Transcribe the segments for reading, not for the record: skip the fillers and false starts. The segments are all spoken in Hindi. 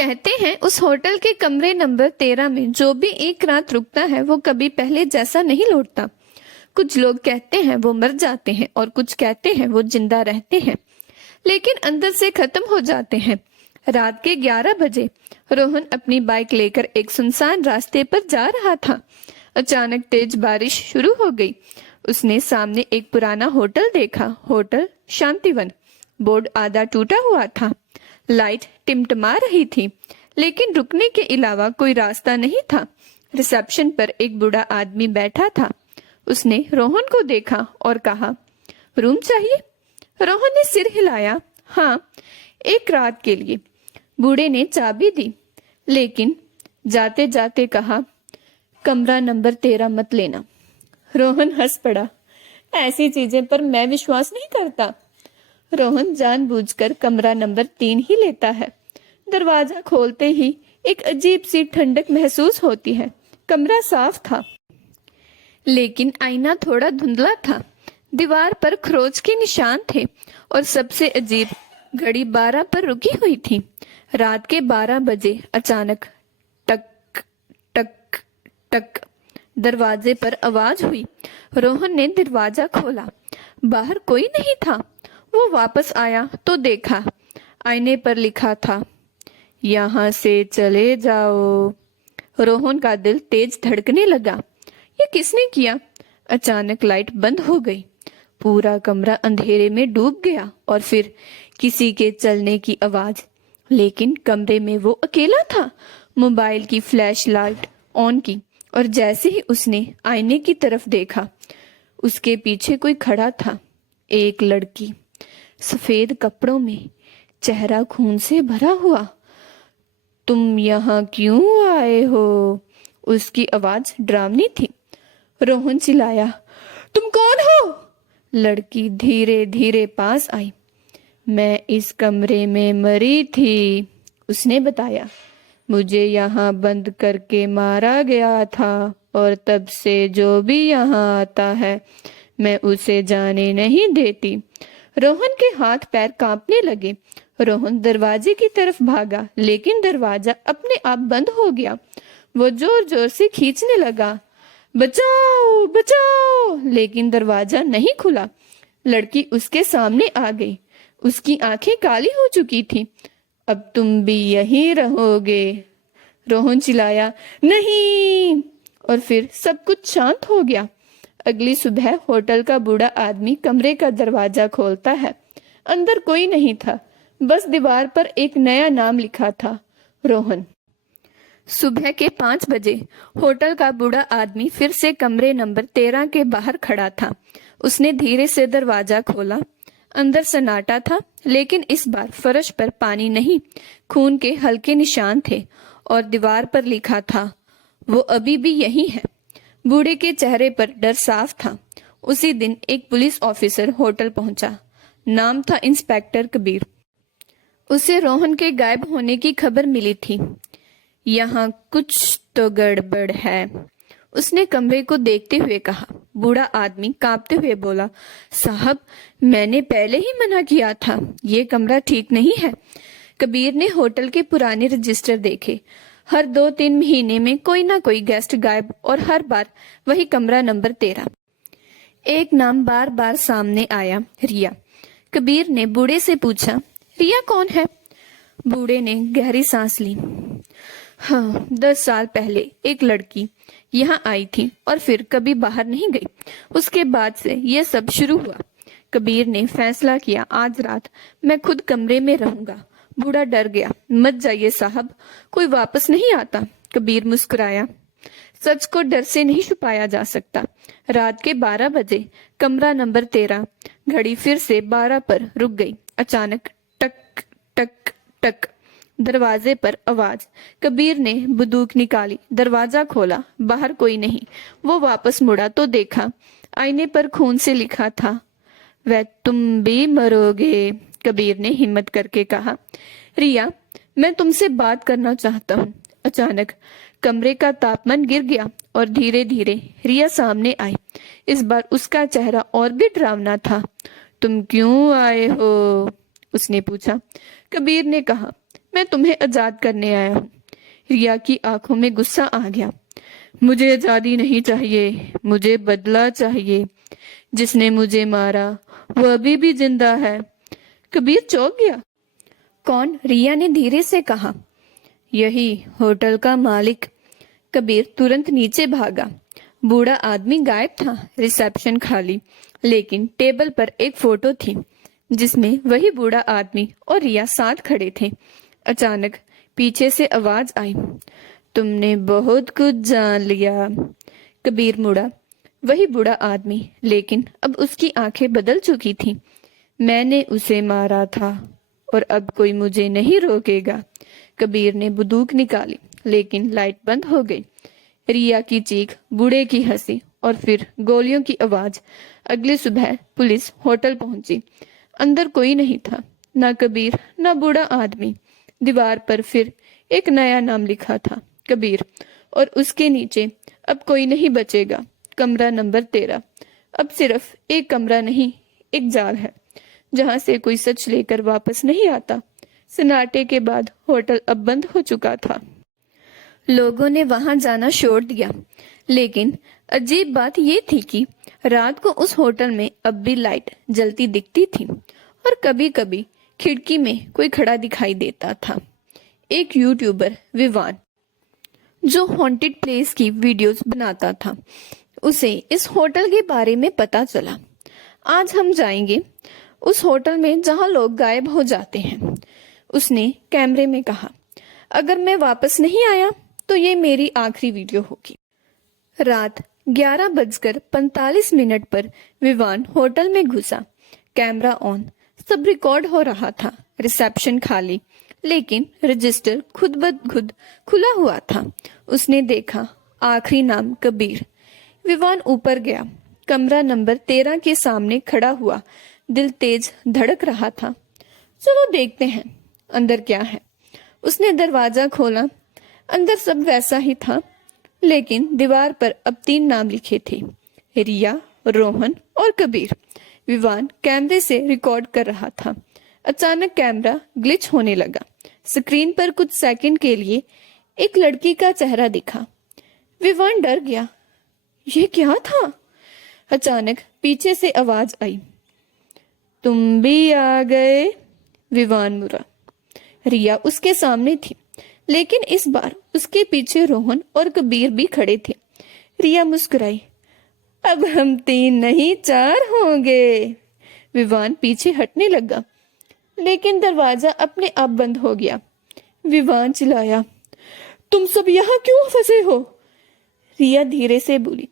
कहते हैं उस होटल के कमरे नंबर 13 में जो भी एक रात रुकता है वो कभी पहले जैसा नहीं लौटता। कुछ लोग कहते हैं वो मर जाते हैं और कुछ कहते हैं वो जिंदा रहते हैं, लेकिन अंदर से खत्म हो जाते हैं। रात के 11 बजे रोहन अपनी बाइक लेकर एक सुनसान रास्ते पर जा रहा था। अचानक तेज बारिश शुरू हो गई। उसने सामने एक पुराना होटल देखा, होटल शांतिवन। बोर्ड आधा टूटा हुआ था, लाइट टिमटिमा रही थी, लेकिन रुकने के अलावा कोई रास्ता नहीं था। रिसेप्शन पर एक बूढ़ा आदमी बैठा था। उसने रोहन को देखा और कहा, रूम चाहिए? रोहन ने सिर हिलाया। हाँ, एक रात के लिए। बूढ़े ने चाबी दी, लेकिन जाते जाते कहा, कमरा नंबर 13 मत लेना। रोहन हंस पड़ा। ऐसी चीजें पर मैं विश्वास नहीं करता। रोहन जानबूझकर कमरा नंबर 3 ही लेता है। दरवाजा खोलते ही एक अजीब सी ठंडक महसूस होती है। कमरा साफ था, लेकिन आईना थोड़ा धुंधला था। दीवार पर खरोच के निशान थे और सबसे अजीब, घड़ी 12 पर रुकी हुई थी। रात के 12 बजे अचानक टक टक टक दरवाजे पर आवाज हुई। रोहन ने दरवाजा खोला। बाहर कोई नहीं था। वो वापस आया तो देखा आईने पर लिखा था, यहाँ से चले जाओ। रोहन का दिल तेज धड़कने लगा। ये किसने किया? अचानक लाइट बंद हो गई। पूरा कमरा अंधेरे में डूब गया और फिर किसी के चलने की आवाज। लेकिन कमरे में वो अकेला था। मोबाइल की फ्लैश लाइट ऑन की और जैसे ही उसने आईने की तरफ देखा, उसके पीछे कोई खड़ा था। एक लड़की, सफेद कपड़ों में, चेहरा खून से भरा हुआ। तुम यहाँ क्यों आए हो? उसकी आवाज डरावनी थी। रोहन चिल्लाया, तुम कौन हो? लड़की धीरे धीरे पास आई। मैं इस कमरे में मरी थी, उसने बताया। मुझे यहाँ बंद करके मारा गया था और तब से जो भी यहाँ आता है मैं उसे जाने नहीं देती। रोहन के हाथ पैर कांपने लगे। रोहन दरवाजे की तरफ भागा, लेकिन दरवाजा अपने आप बंद हो गया। वो जोर जोर से खींचने लगा, बचाओ बचाओ, लेकिन दरवाजा नहीं खुला। लड़की उसके सामने आ गई। उसकी आंखें काली हो चुकी थी। अब तुम भी यहीं रहोगे? रोहन चिल्लाया, नहीं। और फिर सब कुछ शांत हो गया। अगली सुबह होटल का बूढ़ा आदमी कमरे का दरवाजा खोलता है। अंदर कोई नहीं था, बस दीवार पर एक नया नाम लिखा था, रोहन। सुबह के 5 बजे होटल का बूढ़ा आदमी फिर से कमरे नंबर 13 के बाहर खड़ा था। उसने धीरे से दरवाजा खोला। अंदर सन्नाटा था, लेकिन इस बार फर्श पर पानी नहीं, खून के हल्के निशान थे और दीवार पर लिखा था, वो अभी भी यही है। बूढ़े के चेहरे पर डर साफ था। उसी दिन एक पुलिस ऑफिसर होटल पहुंचा। नाम था इंस्पेक्टर कबीर। उसे रोहन के गायब होने की खबर मिली थी। यहाँ कुछ तो गड़बड़ है, उसने कमरे को देखते हुए कहा। बूढ़ा आदमी कांपते हुए बोला, साहब, मैंने पहले ही मना किया था, ये कमरा ठीक नहीं है। कबीर ने होटल के पुराने रजिस्टर देखे। हर 2-3 महीने में कोई ना कोई गेस्ट गायब और हर बार वही कमरा नंबर 13। एक नाम बार बार सामने आया, रिया। कबीर ने बूढ़े से पूछा, रिया कौन है? बूढ़े ने गहरी सांस ली। हाँ, 10 साल पहले एक लड़की यहाँ आई थी और फिर कभी बाहर नहीं गई। उसके बाद से ये सब शुरू हुआ। कबीर ने फैसला किया, आज रात मैं खुद कमरे में रहूंगा। बूढ़ा डर गया। मत जाइए साहब, कोई वापस नहीं आता। कबीर मुस्कुराया। सच को डर से नहीं छुपाया जा सकता। रात के 12 बजे कमरा नंबर 13, घड़ी फिर से 12 पर रुक गई। अचानक टक टक टक दरवाजे पर आवाज। कबीर ने बंदूक निकाली, दरवाजा खोला। बाहर कोई नहीं। वो वापस मुड़ा तो देखा आईने पर खून से लिखा था, वह तुम भी मरोगे। कबीर ने हिम्मत करके कहा, रिया, मैं तुमसे बात करना चाहता हूँ। अचानक कमरे का तापमान गिर गया और धीरे धीरे रिया सामने आई। इस बार उसका चेहरा और भी डरावना था। तुम क्यों आए हो? उसने पूछा। कबीर ने कहा, मैं तुम्हें आजाद करने आया हूँ। रिया की आंखों में गुस्सा आ गया। मुझे आजादी नहीं चाहिए, मुझे बदला चाहिए। जिसने मुझे मारा वो अभी भी जिंदा है। कबीर चौंक गया। कौन? रिया ने धीरे से कहा। यही होटल का मालिक। कबीर तुरंत नीचे भागा। बूढ़ा आदमी गायब था, रिसेप्शन खाली, लेकिन टेबल पर एक फोटो थी जिसमें वही बूढ़ा आदमी और रिया साथ खड़े थे। अचानक पीछे से आवाज आई, तुमने बहुत कुछ जान लिया। कबीर मुड़ा। वही बूढ़ा आदमी, लेकिन अब उसकी आंखें बदल चुकी थीं। मैंने उसे मारा था और अब कोई मुझे नहीं रोकेगा। कबीर ने बंदूक निकाली, लेकिन लाइट बंद हो गई। रिया की चीख, बूढ़े की हंसी और फिर गोलियों की आवाज। अगली सुबह पुलिस होटल पहुंची। अंदर कोई नहीं था, ना कबीर ना बूढ़ा आदमी। दीवार पर फिर एक नया नाम लिखा था, कबीर, और उसके नीचे अब कोई नहीं बचेगा। कमरा नंबर 13। अब सिर्फ एक कमरा नहीं, एक जाल है जहां से कोई सच लेकर वापस नहीं आता। सन्नाटे के बाद होटल अब बंद हो चुका था। लोगों ने वहां जाना छोड़ दिया, लेकिन अजीब बात यह थी कि रात को उस होटल में अब भी लाइट जलती दिखती थी और कभी कभी खिड़की में कोई खड़ा दिखाई देता था। एक यूट्यूबर विवान, जो हॉन्टेड प्लेस की वीडियोस बनाता था, उसे इस होटल के बारे में पता चला। आज हम जाएंगे उस होटल में जहां लोग गायब हो जाते हैं। उसने कैमरे में कहा, अगर मैं वापस नहीं आया तो ये मेरी आखिरी वीडियो होगी। रात 11:45 पर विवान होटल में घुसा। कैमरा ऑन, सब रिकॉर्ड हो रहा था। रिसेप्शन खाली, लेकिन रजिस्टर खुद ब खुद खुला हुआ था। उसने देखा, आखिरी नाम कबीर। विवान ऊपर गया। कमरा नंबर 13 के सामने खड़ा हुआ। दिल तेज धड़क रहा था। चलो देखते हैं अंदर क्या है। उसने दरवाजा खोला। अंदर सब वैसा ही था, लेकिन दीवार पर अब 3 नाम लिखे थे, रिया, रोहन और कबीर। विवान कैमरे से रिकॉर्ड कर रहा था। अचानक कैमरा ग्लिच होने लगा। स्क्रीन पर कुछ सेकंड के लिए एक लड़की का चेहरा दिखा। विवान डर गया। ये क्या था? अचानक पीछे से आवाज आई, तुम भी आ गए। विवान मुड़ा। रिया उसके सामने थी, लेकिन इस बार उसके पीछे रोहन और कबीर भी खड़े थे। रिया मुस्कुराई, अब हम 3 नहीं 4 होंगे। विवान पीछे हटने लगा, लेकिन दरवाजा अपने आप बंद हो गया। विवान चिल्लाया, तुम सब यहाँ क्यों फंसे हो? रिया धीरे से बोली,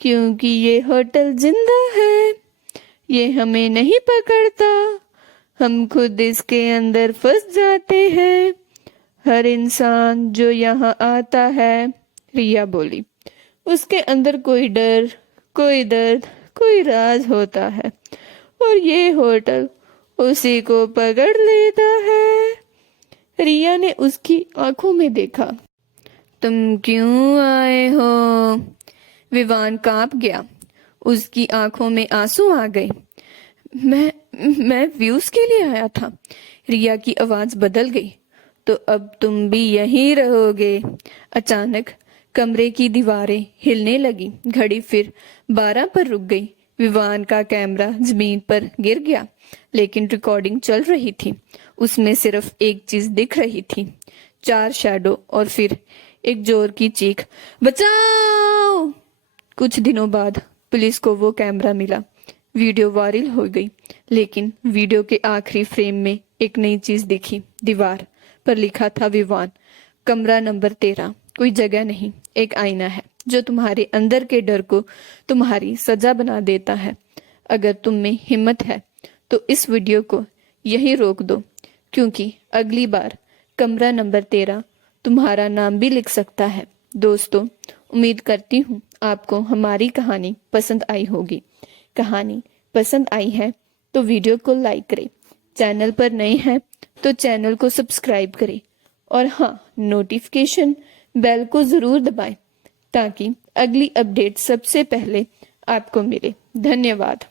क्योंकि ये होटल जिंदा है, ये हमें नहीं पकड़ता, हम खुद इसके अंदर फंस जाते हैं। हर इंसान जो यहाँ आता है, रिया बोली, उसके अंदर कोई डर, कोई दर्द, कोई राज होता है, और ये होटल उसी को पकड़ लेता है। रिया ने उसकी आंखों में देखा। तुम क्यों आए हो? विवान कांप गया। उसकी आंखों में आंसू आ गए। मैं व्यूज के लिए आया था। रिया की आवाज बदल गई। तो अब तुम भी यहीं रहोगे। अचानक कमरे की दीवारें हिलने लगी। घड़ी फिर 12 पर रुक गई। विवान का कैमरा जमीन पर गिर गया, लेकिन रिकॉर्डिंग चल रही थी। उसमें सिर्फ एक चीज दिख रही थी, 4 शैडो और फिर एक जोर की चीख, बचाओ। कुछ दिनों बाद पुलिस को वो कैमरा मिला। वीडियो वायरल हो गई, लेकिन वीडियो के आखिरी फ्रेम में एक नई चीज दिखी। दीवार पर लिखा था विवान, कमरा नंबर 13 कोई जगह नहीं, एक आईना है जो तुम्हारे अंदर के डर को तुम्हारी सजा बना देता है। अगर तुम में हिम्मत है तो इस वीडियो को यहीं रोक दो, क्योंकि अगली बार कमरा नंबर 13 तुम्हारा नाम भी लिख सकता है। दोस्तों, उम्मीद करती हूँ आपको हमारी कहानी पसंद आई होगी। कहानी पसंद आई है तो वीडियो को लाइक करें, चैनल पर नए हैं तो चैनल को सब्सक्राइब करें, और हाँ, नोटिफिकेशन बेल को जरूर दबाएं ताकि अगली अपडेट सबसे पहले आपको मिले। धन्यवाद।